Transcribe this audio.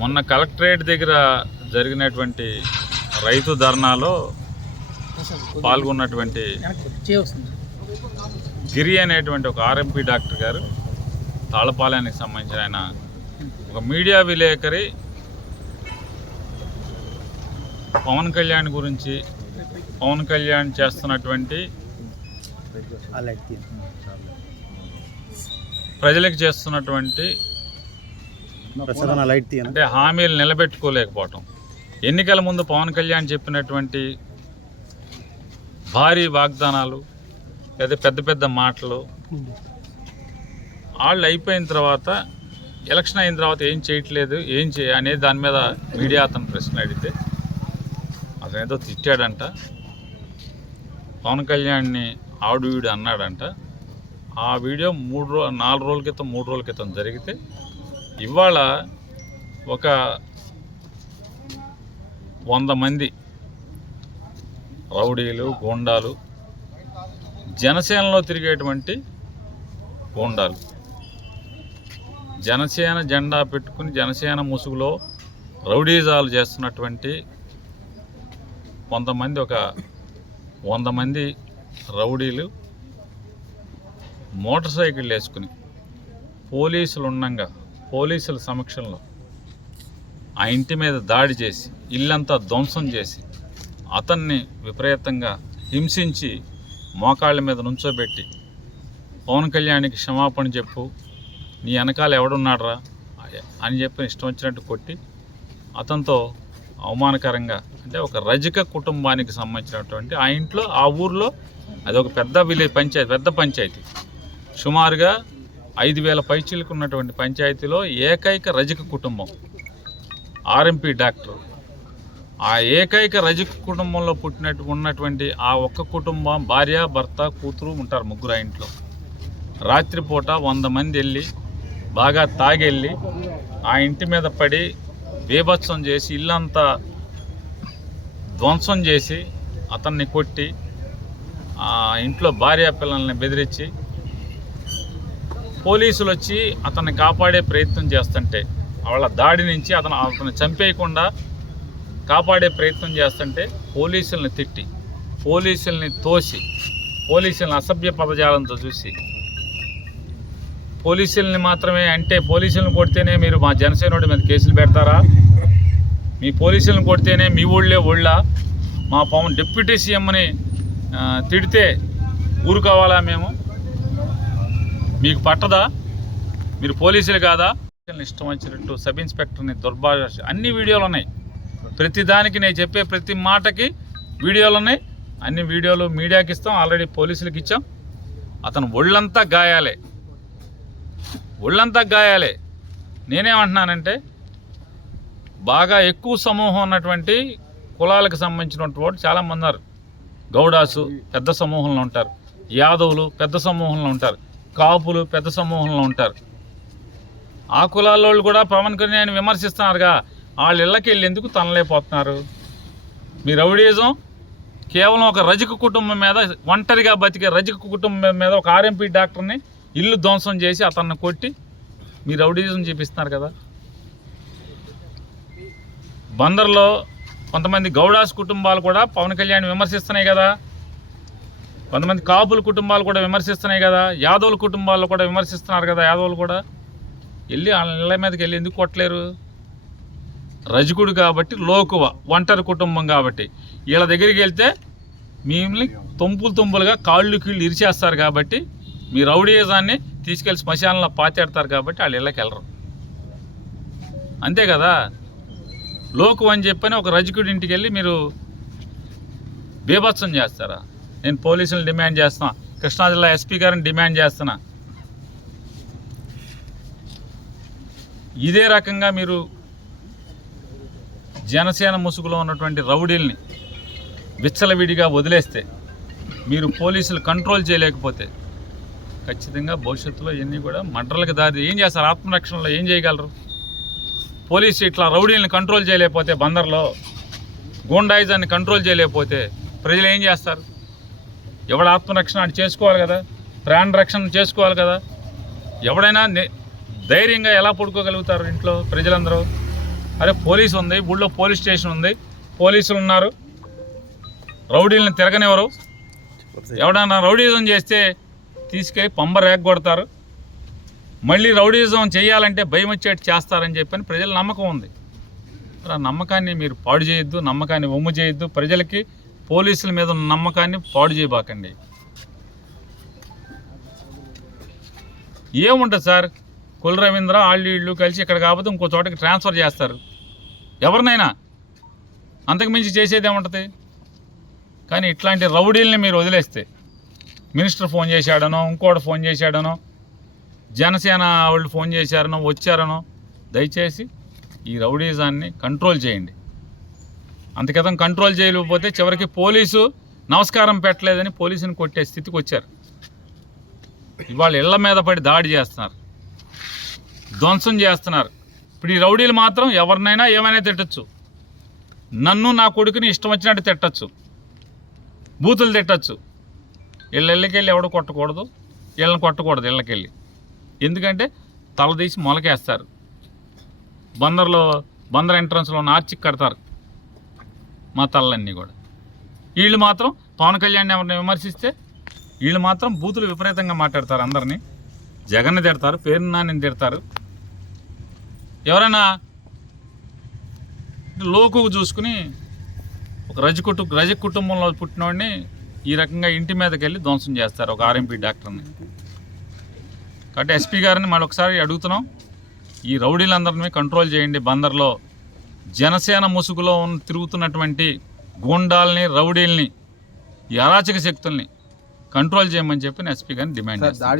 మొన్న కలెక్టరేట్ దగ్గర జరిగినటువంటి రైతు ధర్నాలో పాల్గొన్నటువంటి గిరి అనేటువంటి ఒక ఆర్ఎంపీ డాక్టర్ గారు, తాళపాలెనికి సంబంధించిన ఆయన ఒక మీడియా విలేకరి పవన్ కళ్యాణ్ గురించి, పవన్ కళ్యాణ్ చేస్తున్నటువంటి ప్రజలకు చేస్తున్నటువంటి అంటే హామీలు నిలబెట్టుకోలేకపోవటం, ఎన్నికల ముందు పవన్ కళ్యాణ్ చెప్పినటువంటి భారీ వాగ్దానాలు లేదా పెద్ద పెద్ద మాటలు వాళ్ళు అయిపోయిన తర్వాత, ఎలక్షన్ అయిన తర్వాత ఏం చేయట్లేదు, ఏం అనేది దాని మీద మీడియా అతను ప్రశ్న అడిగితే అతను ఏదో తిట్టాడంట, పవన్ కళ్యాణ్ని ఆడు వీడు అన్నాడంట. ఆ వీడియో 4 రోజుల క్రితం 3 రోజుల క్రితం జరిగితే ఇవాళ ఒక 100 మంది రౌడీలు, గూండాలు, జనసేనలో తిరిగేటువంటి గూండాలు, జనసేన జెండా పెట్టుకుని జనసేన ముసుగులో రౌడీజాలు చేస్తున్నటువంటి కొంతమంది, ఒక 100 మంది రౌడీలు మోటార్ సైకిళ్ళు వేసుకుని పోలీసులు ఉండగా, పోలీసుల సమక్షంలో ఆ ఇంటి మీద దాడి చేసి ఇల్లంతా ధ్వంసం చేసి అతన్ని విపరీతంగా హింసించి మోకాళ్ళ మీద నుంచోబెట్టి పవన్ కళ్యాణ్కి క్షమాపణ చెప్పు, నీ వెనకాల ఎవడున్నాడ్రా అని చెప్పి ఇష్టం వచ్చినట్టు కొట్టి అతనితో అవమానకరంగా, అంటే ఒక రజక కుటుంబానికి సంబంధించినటువంటి ఆ ఇంట్లో, ఆ ఊర్లో అదొక పెద్ద పంచాయతీ, పెద్ద పంచాయతీ, సుమారుగా 5,000 పైచీలకు ఉన్నటువంటి పంచాయతీలో ఏకైక రజక కుటుంబం ఆర్ఎంపీ డాక్టర్. ఆ ఏకైక రజక కుటుంబంలో ఉన్నటువంటి ఆ ఒక్క కుటుంబం, భార్య, భర్త, కూతురు ఉంటారు, ముగ్గురు ఆ ఇంట్లో. రాత్రిపూట 100 మంది వెళ్ళి బాగా తాగెళ్ళి ఆ ఇంటి మీద పడి బీభత్సం చేసి ఇల్లంతా ధ్వంసం చేసి అతన్ని కొట్టి ఆ ఇంట్లో భార్య పిల్లల్ని బెదిరించి పోలీసులు వచ్చి అతన్ని కాపాడే ప్రయత్నం చేస్తుంటే, వాళ్ళ దాడి నుంచి అతను చంపేయకుండా కాపాడే ప్రయత్నం చేస్తుంటే పోలీసుల్ని తిట్టి, పోలీసుల్ని తోసి, పోలీసుల్ని అసభ్య పదజాలంతో చూసి, పోలీసుల్ని మాత్రమే అంటే పోలీసులను కొడితేనే మీరు మా జనసేనుడి మీద కేసులు పెడతారా, మీ పోలీసులను కొడితేనే మీ ఒళ్ళా, మా పవన్ డిప్యూటీ సీఎంని తిడితే ఊరుకోవాలా మేము, మీకు పట్టదా, మీరు పోలీసులు కాదా? ఇష్టం వచ్చినట్టు సబ్ ఇన్స్పెక్టర్ని దుర్భాష, అన్ని వీడియోలు ఉన్నాయి, ప్రతిదానికి నేను చెప్పే ప్రతి మాటకి వీడియోలు ఉన్నాయి, అన్ని వీడియోలు మీడియాకి ఇస్తాం, ఆల్రెడీ పోలీసులకు ఇచ్చాం. అతను ఒళ్ళంతా గాయాలే, ఒళ్ళంతా గాయాలే. నేనేమంటున్నానంటే బాగా ఎక్కువ సమూహం ఉన్నటువంటి కులాలకు సంబంధించినటువంటి వాడు చాలామంది ఉన్నారు. గౌడాసు పెద్ద సమూహంలో ఉంటారు, యాదవులు పెద్ద సమూహంలో ఉంటారు, కాపులు పెద్ద సమూహంలో ఉంటారు. ఆ కులాల్లో కూడా పవన్ కళ్యాణ్ విమర్శిస్తున్నారుగా, వాళ్ళ ఇళ్ళకి వెళ్ళి ఎందుకు తనలేకపోతున్నారు? మీ రౌడీజం కేవలం ఒక రజక కుటుంబం మీద, ఒంటరిగా బతికే రజక కుటుంబం మీద ఒక ఆర్ఎంపీ డాక్టర్ని ఇల్లు ధ్వంసం చేసి అతన్ని కొట్టి మీ రౌడీజం చూపిస్తున్నారు కదా. బందర్లో కొంతమంది గౌడాస్ కుటుంబాలు కూడా పవన్ కళ్యాణ్ విమర్శిస్తున్నాయి కదా, కొంతమంది కాపుల కుటుంబాలు కూడా విమర్శిస్తున్నాయి కదా, యాదవుల కుటుంబాల్లో కూడా విమర్శిస్తున్నారు కదా. యాదవులు కూడా వెళ్ళి వాళ్ళ ఇళ్ళ మీదకి వెళ్ళి ఎందుకు కొట్టలేరు? రజకుడు కాబట్టి, లోకువ ఒంటరి కుటుంబం కాబట్టి వీళ్ళ దగ్గరికి వెళ్తే మిమ్మల్ని తుంపులుగా కాళ్ళు కీళ్ళు ఇరిచేస్తారు కాబట్టి, మీ రౌడీజాన్ని తీసుకెళ్ళి శ్మశానంలో పాతేడతారు కాబట్టి వాళ్ళు ఇళ్ళకి వెళ్ళరు. అంతే కదా. లోకు అని చెప్పని ఒక రజకుడి ఇంటికి వెళ్ళి మీరు బీభత్సం చేస్తారా? నేను పోలీసులను డిమాండ్ చేస్తున్నా, కృష్ణా జిల్లా ఎస్పీ గారిని డిమాండ్ చేస్తున్నా, ఇదే రకంగా మీరు జనసేన ముసుగులో ఉన్నటువంటి రౌడీల్ని విచ్చలవిడిగా వదిలేస్తే, మీరు పోలీసులు కంట్రోల్ చేయలేకపోతే ఖచ్చితంగా భవిష్యత్తులో ఇవన్నీ కూడా మర్డర్లకు దారి. ఏం చేస్తారు? ఆత్మరక్షణలో ఏం చేయగలరు? పోలీసు ఇట్లా రౌడీలను కంట్రోల్ చేయలేకపోతే, బందర్లో గూండాయిజాన్ని కంట్రోల్ చేయలేకపోతే ప్రజలు ఏం చేస్తారు? ఎవడ ఆత్మరక్షణ అది చేసుకోవాలి కదా, ప్రాణ రక్షణ చేసుకోవాలి కదా. ఎవడైనా ధైర్యంగా ఎలా పడుకోగలుగుతారు ఇంట్లో ప్రజలందరూ? అరే పోలీసు ఉంది, ఊళ్ళో పోలీస్ స్టేషన్ ఉంది, పోలీసులు ఉన్నారు, రౌడీలను తిరగనివ్వరు. ఎవడన్నా రౌడీజం చేస్తే తీసుకెళ్ళి పంబ రేగొడతారు. మళ్ళీ రౌడీజం చేయాలంటే భయం వచ్చేట్టు చేస్తారని చెప్పని ప్రజల నమ్మకం ఉంది. ఆ నమ్మకాన్ని మీరు పాడు చేయొద్దు, నమ్మకాన్ని వమ్ము చేయొద్దు. ప్రజలకి పోలీసుల మీద ఉన్న నమ్మకాన్ని పాడు చేయబాకండి. ఏముంటుంది సార్, కుల రవీంద్ర వాళ్ళు కలిసి ఇక్కడ కాకపోతే ఇంకో చోటకి ట్రాన్స్ఫర్ చేస్తారు ఎవరినైనా, అంతకుమించి చేసేది ఏముంటుంది. కానీ ఇట్లాంటి రౌడీల్ని మీరు వదిలేస్తే, మినిస్టర్ ఫోన్ చేశాడనో, ఇంకోటి ఫోన్ చేశాడనో, జనసేన వాళ్ళు ఫోన్ చేశారనో, వచ్చారనో, దయచేసి ఈ రౌడీజాన్ని కంట్రోల్ చేయండి. అంతకితం కంట్రోల్ చేయలేకపోతే చివరికి పోలీసు నమస్కారం పెట్టలేదని పోలీసుని కొట్టే స్థితికి వచ్చారు. ఇవాళ ఇళ్ల మీద పడి దాడి చేస్తున్నారు, ధ్వంసం చేస్తున్నారు. ఇప్పుడు ఈ రౌడీలు మాత్రం ఎవరినైనా ఏమైనా తిట్టచ్చు, నన్ను నా కొడుకుని ఇష్టం వచ్చినట్టు తిట్టచ్చు, బూతులు తిట్టచ్చు. ఇళ్ళకెళ్ళి ఎవడు కొట్టకూడదు, వీళ్ళని కొట్టకూడదు ఇళ్ళకెళ్ళి. ఎందుకంటే తల తీసి మొలకేస్తారు. బందర్ ఎంట్రన్స్లో ఉన్న ఆర్చికి కడతారు మా తలలన్నీ కూడా. వీళ్ళు మాత్రం పవన్ కళ్యాణ్ ఎవరిని విమర్శిస్తే వీళ్ళు మాత్రం బూతులు విపరీతంగా మాట్లాడతారు. అందరినీ జగన్ని తిడతారు, పేరు నాని తిడతారు. ఎవరైనా లోకుకు చూసుకుని ఒక రజ కుటుంబంలో పుట్టినోడిని ఈ రకంగా ఇంటి మీదకి వెళ్ళి ధ్వంసం చేస్తారు, ఒక ఆర్ఎంపీ డాక్టర్ని. కాబట్టి ఎస్పీ గారిని మరొకసారి అడుగుతున్నాం, ఈ రౌడీలందరినీ కంట్రోల్ చేయండి. బందర్లో జనసేన ముసుగులో తిరుగుతున్నటువంటి గూండాల్ని, రౌడీల్ని, ఈ అరాచక శక్తుల్ని కంట్రోల్ చేయమని చెప్పి ఎస్పీ గారిని డిమాండ్ చేస్తాం.